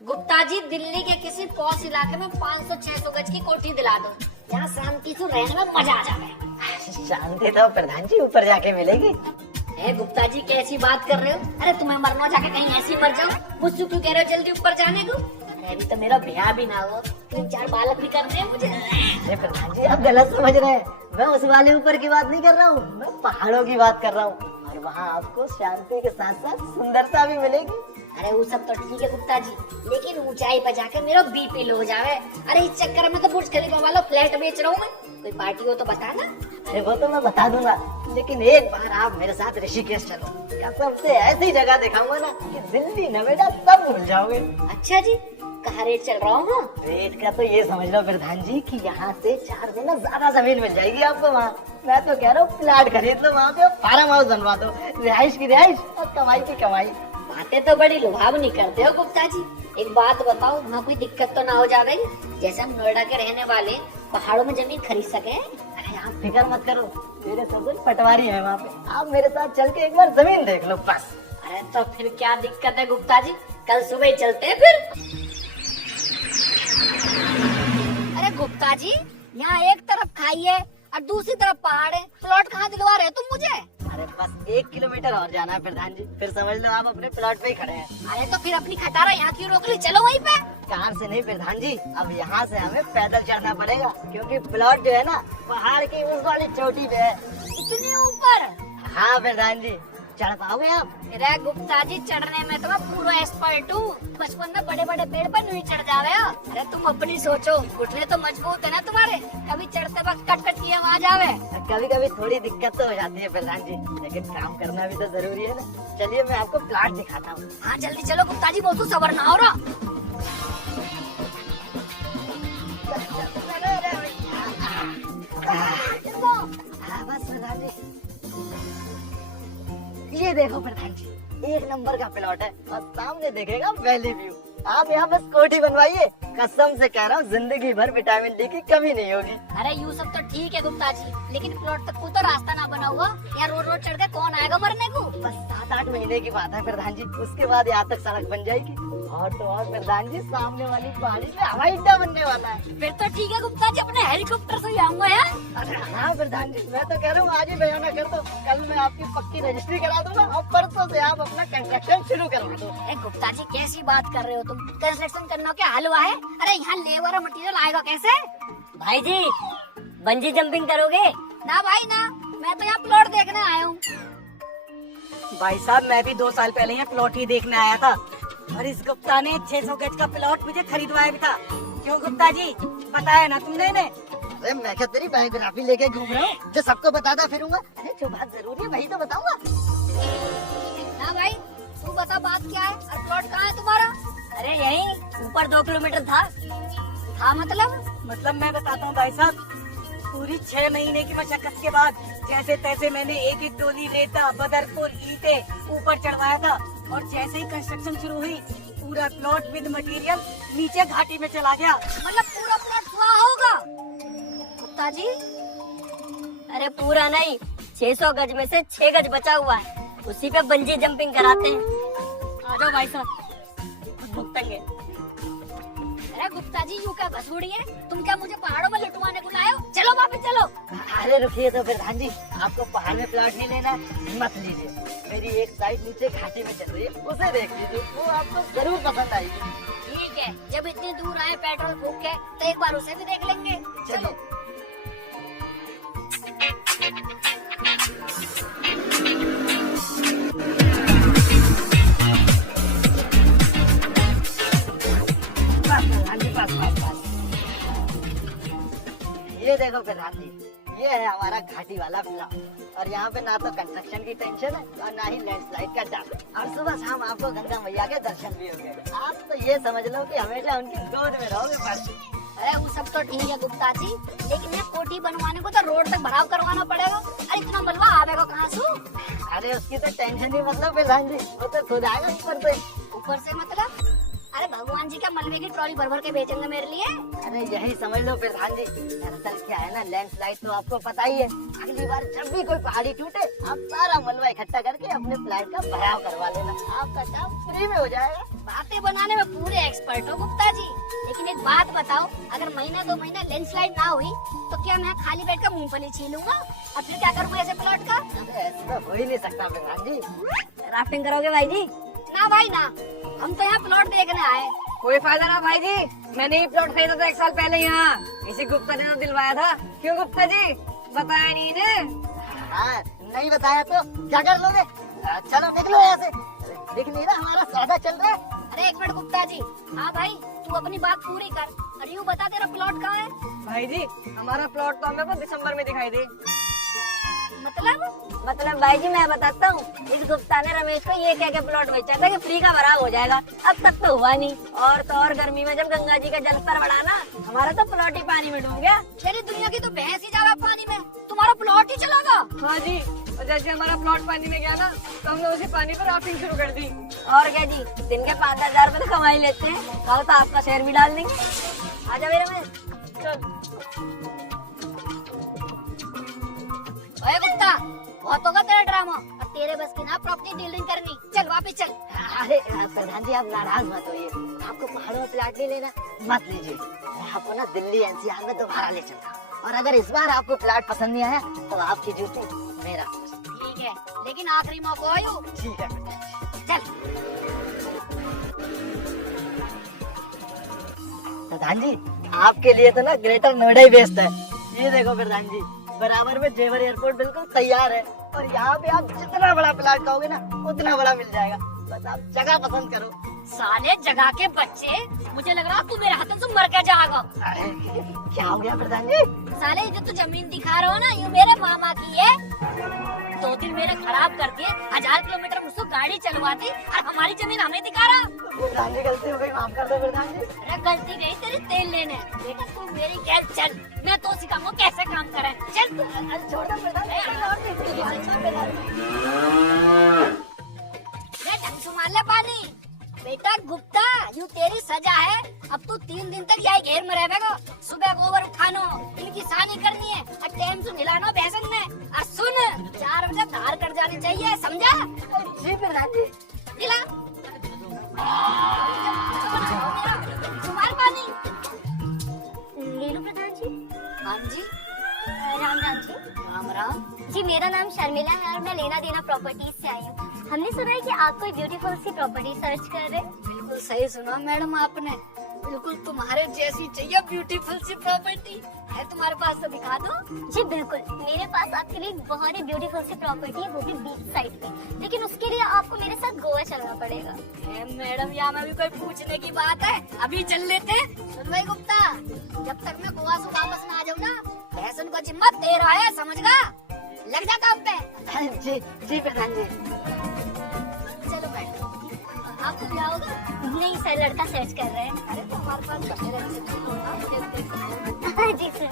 गुप्ता जी दिल्ली के किसी पॉश इलाके में 500-600 गज की कोठी दिला दो, यहाँ शांति से रहने में मजा आ जाए। शांति तो प्रधान जी ऊपर जाके मिलेगी। गुप्ता जी कैसी बात कर रहे हो? अरे तुम्हें मरना जाके कहीं ऐसी मर जाओ, मुझसे क्यों कह रहे हो जल्दी ऊपर जाने को? अरे अभी तो मेरा ब्याह भी ना हो, 3-4 बालक भी करने हैं मुझे। अरे प्रधान जी आप गलत समझ रहे हैं, मैं उस वाले ऊपर की बात नहीं कर रहा हूँ, मैं पहाड़ों की बात कर रहा हूँ। और वहाँ आपको शांति के साथ साथ सुंदरता भी मिलेगी। अरे वो सब तो ठीक है गुप्ता जी, लेकिन ऊंचाई पर जाकर मेरा बीपी लो हो जावे। अरे इस चक्कर में तो बुर्ज खलीफा वाला फ्लैट बेच रहा हूँ मैं, कोई पार्टी हो तो बताना। अरे वो तो मैं बता दूंगा, लेकिन एक बार आप मेरे साथ ऋषिकेश चलो, सबसे ऐसी जगह दिखाऊंगा ना कि दिल्ली नोएडा सब भूल जाओगे। अच्छा जी, कहाँ रेट चल रहा हूँ? रेट का तो ये समझ लो प्रधान जी कि यहाँ से 4 गुना ज्यादा जमीन मिल जाएगी आपको वहाँ। मैं तो कह रहा हूँ प्लाट खरीद लो वहाँ पे, फार्म हाउस बनवा दो, रिहाइश की रिहाइश और कमाई की कमाई। बातें तो बड़ी लुभावनी करते हो गुप्ता जी। एक बात बताओ, वहाँ कोई दिक्कत तो ना हो जावे? जैसे हम नोएडा के रहने वाले पहाड़ों में जमीन खरीद सके? अरे आप फिक्र मत करो, मेरे सब पटवारी है वहाँ पे, आप मेरे साथ चल के एक बार जमीन देख लो बस। अरे तो फिर क्या दिक्कत है गुप्ता जी, कल सुबह ही चलते हैं फिर। अरे गुप्ता जी, यहाँ एक तरफ खाई है और दूसरी तरफ पहाड़ है, प्लॉट कहाँ दिलवा रहे हो तुम मुझे? अरे बस 1 किलोमीटर और जाना है प्रधान जी, फिर समझ लो आप अपने प्लॉट पे ही खड़े हैं। अरे तो फिर अपनी खटारा यहाँ क्यों रोक ली, चलो वहीं पे। कार से नहीं प्रधान जी, अब यहाँ से हमें पैदल चढ़ना पड़ेगा, क्योंकि प्लॉट जो है ना पहाड़ की उस वाली चोटी पे है। इतने ऊपर? हाँ प्रधान जी, चढ़ पाओगे आप? अरे गुप्ता जी, चढ़ने में तो मैं पूरा एक्सपर्ट हूँ, बचपन में बड़े बड़े पेड़ पर नहीं चढ़ जावे। अरे तुम अपनी सोचो, घुटने तो मजबूत है ना तुम्हारे, कभी चढ़ते वक्त कट कट किया वहाँ जावे। कभी कभी थोड़ी दिक्कत तो हो जाती है प्रधान जी, लेकिन काम करना भी तो जरूरी है ना। चलिए मैं आपको प्लाट दिखाता हूँ। हाँ जल्दी चलो गुप्ता जी, बहुत सबर ना हो रहा। बस प्रधान जी, ये देखो प्रधान जी, 1 नंबर का प्लॉट है और सामने देखेगा वैली व्यू। आप यहाँ बस कोठी बनवाइए, कसम से कह रहा हूँ जिंदगी भर विटामिन डी की कमी नहीं होगी। अरे यू सब तो ठीक है गुप्ता जी, लेकिन प्लॉट तक को तो रास्ता ना बना हुआ, या रोड रोड चढ़ के कौन आएगा मरने को? बस 7-8 महीने की बात है प्रधान जी, उसके बाद यहाँ तक सड़क बन जाएगी। और तो और प्रधान जी, सामने वाली पहाड़ी पे हवाई अड्डा बनने वाला है। फिर तो ठीक है गुप्ता जी, अपने हेलीकॉप्टर से ही आऊंगा यार। अरे हाँ प्रधान जी, मैं तो कह रहा हूँ आज ही बयाना कर दो, कल मैं आपकी पक्की रजिस्ट्री करा दूंगा और परसों से आप अपना कंस्ट्रक्शन शुरू करवा दो। अरे गुप्ता जी कैसी बात कर रहे हो तुम, कंस्ट्रक्शन करना क्या हलवा है? अरे यहाँ लेबर और मटेरियल आएगा कैसे? भाई जी बंजी जंपिंग करोगे? ना भाई ना, मैं तो यहाँ प्लॉट देखने आया हूँ। भाई साहब मैं भी 2 साल पहले यहाँ प्लॉट ही देखने आया था, और इस गुप्ता ने 600 गज का प्लॉट मुझे खरीदवाया भी था। क्यों गुप्ता जी, बताया ना तुमने इन्हें? अरे मैं क्या तेरी बायोग्राफी लेके घूम रहा हूँ जो सबको बताता फिरूंगा? अरे जो बात जरूरी है वही तो बताऊंगा। ना भाई तू बता बात क्या है, और प्लॉट कहाँ है तुम्हारा? अरे यहीं ऊपर 2 किलोमीटर था। मतलब मैं बताता हूँ भाई साहब, पूरी 6 महीने की मशक्कत के बाद जैसे तैसे मैंने एक एक टोली रेता बदरपुर ईंटे ऊपर चढ़वाया था, और जैसे ही कंस्ट्रक्शन शुरू हुई पूरा प्लॉट विद मटेरियल नीचे घाटी में चला गया। मतलब पूरा प्लॉट हुआ होगा गुप्ता जी? अरे पूरा नहीं, 600 गज में से 6 गज बचा हुआ है, उसी पे बंजी जंपिंग कराते हैं। आ जाओ भाई साहब, भुगतेंगे। अरे गुप्ता जी यू क्या घसोड़ी है, तुम क्या मुझे पहाड़ों में लुटवाने को लाए हो? चलो वापस चलो। अरे रुकिए तो प्रधान जी, आपको पहाड़ में प्लॉट नहीं लेना मत लीजिए, मेरी एक साइड नीचे घाटी में चल रही है, उसे देख लीजिए, वो आपको जरूर पसंद आएगी। ठीक है, जब इतनी दूर आए पेट्रोल फूक के तो एक बार उसे भी देख लेंगे। चलो। ये देखो प्रधान जी, ये है हमारा घाटी वाला प्लॉट, और यहाँ पे ना तो कंस्ट्रक्शन की टेंशन है और ना ही लैंडस्लाइड का डर, और सुबह शाम आपको गंगा मैया के दर्शन भी होंगे। आप तो ये समझ लो कि हमेशा उनकी गोद में रहोगे बस। अरे वो सब तो ठीक है गुप्ता जी, लेकिन ये कोठी बनवाने को तो रोड तक भराव करवाना पड़ेगा। अरे इतना मलबा आवेगा कहाँ से? अरे उसकी तो टेंशन ही मतलब प्रधान जी, वो तो खुद आएगा ऊपर से। ऊपर से मतलब? अरे भगवान जी का मलबे की ट्रॉली भर भर के बेचेंगे मेरे लिए? अरे यही समझ लो प्रधान जी। दरअसल क्या है ना, लैंडस्लाइड तो आपको पता ही है। अगली बार जब भी कोई पहाड़ी टूटे, आप सारा मलबा इकट्ठा करके अपने फ्लैट का भराव करवा लेना, आपका काम फ्री में हो जाएगा। बातें बनाने में पूरे एक्सपर्ट हो गुप्ता जी। लेकिन एक बात बताओ, अगर महीना 2 महीना लैंडस्लाइड ना हुई तो क्या मैं खाली बैठ कर मूंगफली छीलूंगा? और फिर क्या करूँगा ऐसे प्लॉट का? अरे ऐसा तो हो ही नहीं सकता प्रधान जी। राफ्टिंग करोगे भाई जी? ना भाई ना, हम तो यहाँ प्लॉट देखने आए। कोई फायदा ना भाई जी, मैंने ही प्लॉट खरीदा था 1 साल पहले यहाँ, इसी गुप्ता ने तो दिलवाया था। क्यों गुप्ता जी, बताया नहीं ने? हाँ, नहीं बताया तो क्या कर लोगे? चलो निकलो यहाँ से। दिख नहीं रहा हमारा सौदा चल रहा है? अरे एक मिनट गुप्ता जी। हाँ भाई, तू अपनी बात पूरी कर। अरे यूँ बता, तेरा प्लॉट कहाँ है? भाई जी, हमारा प्लॉट तो हमें को दिसंबर में दिखाई दे। मतलब भाई जी मैं बताता हूँ, इस गुप्ता ने रमेश को ये कह के प्लॉट बेचा था कि फ्री का भराव हो जाएगा। अब तक तो हुआ नहीं। और तो और गर्मी में जब गंगा जी का जलस्तर बढ़ा ना, हमारा तो प्लॉट ही पानी में डूब गया। तेरी दुनिया की तो भैंस ही जाएगा पानी में, तुम्हारा प्लॉट ही चलेगा। हाँ जी, और जैसे हमारा प्लॉट पानी में गया ना, तो हमने उसी पानी पर राफ्टिंग शुरू कर दी। और क्या जी, दिन के 5-10 हजार तो कमाई लेते हैं। कल तो आपका शेयर भी डाल देंगे। आजा मेरे में चल। ओए गुप्ता, बहुत होगा तेरा ड्रामा। और तेरे बस की ना प्रॉपर्टी डीलिंग करनी। चल वापस चल। अरे प्रधान जी, आप नाराज मत होइए। आपको पहाड़ों में प्लाट नहीं लेना, मत लीजिए। मैं आपको ना दिल्ली एनसीआर में दोबारा ले चलता हूँ। और अगर इस बार आपको प्लाट पसंद नहीं आया तो आपकी जूती मेरा। ठीक है, लेकिन आखिरी मौका है यो। ठीक है। चल। प्रधान जी, आपके लिए तो ना ग्रेटर नोएडा ही बेस्ट है। ये देखो प्रधान जी, बराबर में जेवर एयरपोर्ट बिल्कुल तैयार है। और यहाँ पे आप जितना बड़ा प्लाट कहोगे ना, उतना बड़ा मिल जाएगा। बस आप जगह पसंद करो। साले जगह के बच्चे, मुझे लग रहा तू मेरे हाथों से मर के जाएगा। अरे, क्या हो गया प्रधान जी? साले जो तू जमीन दिखा रहा हो ना, ये मेरे मामा की है। 2 दिन मेरे खराब कर दिए, 1000 किलोमीटर मुझसे गाड़ी चलवाती, और हमारी जमीन हमें दिखा रहा। प्रधान जी, गलती हो गई, माफ कर दो प्रधान जी। अरे गलती गई तेरी तेल लेने। बेटा तू मेरी क्या, चल मैं तो सिखाऊंगा कैसे काम करें। चल तू। छोड़ दो प्रधान जी। ढंग से मार ले पानी। बेटा गुप्ता, यूँ तेरी सजा है। अब तू 3 दिन तक यही घेर में रहेगा। सुबह गोबर उठानो, इनकी सानी करनी है, और टाइम से मिलानो भैंसन में। और सुन, 4 बजे धार कर जानी चाहिए, समझा? जी प्रधान जी। मिला तुम्हारे पानी ले लो प्रधान जी। हाँ जी। राम राम जी। राम राम। जी मेरा नाम शर्मिला है और मैं लेना देना प्रॉपर्टीज से आई हूँ। हमने सुना है कि आप कोई ब्यूटीफुल सी प्रॉपर्टी सर्च कर रहे हैं। बिल्कुल सही सुना मैडम आपने। बिल्कुल तुम्हारे जैसी चाहिए ब्यूटीफुल सी प्रॉपर्टी है तुम्हारे पास, तो दिखा दो। जी बिल्कुल, मेरे पास आपके लिए एक बहुत ही ब्यूटीफुल सी प्रॉपर्टी है, वो भी बीच साइड पे। लेकिन उसके लिए आपको मेरे साथ गोवा चलना पड़ेगा। मैडम, यहाँ में भी कोई पूछने की बात है? अभी चल लेते। सुन भाई गुप्ता, जब तक मैं गोवा से वापस ना आ जाऊँ ना, भैंसन को जिम्मा तेरा है, समझ गा? लग जा काम पे। जी जी प्रधान जी। चलो बैठो। आपको क्या होगा? नहीं सर, लड़का सर्च कर रहे हैं। अरे तो हमारे पास बड़े रहते जी सर।